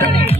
Ready.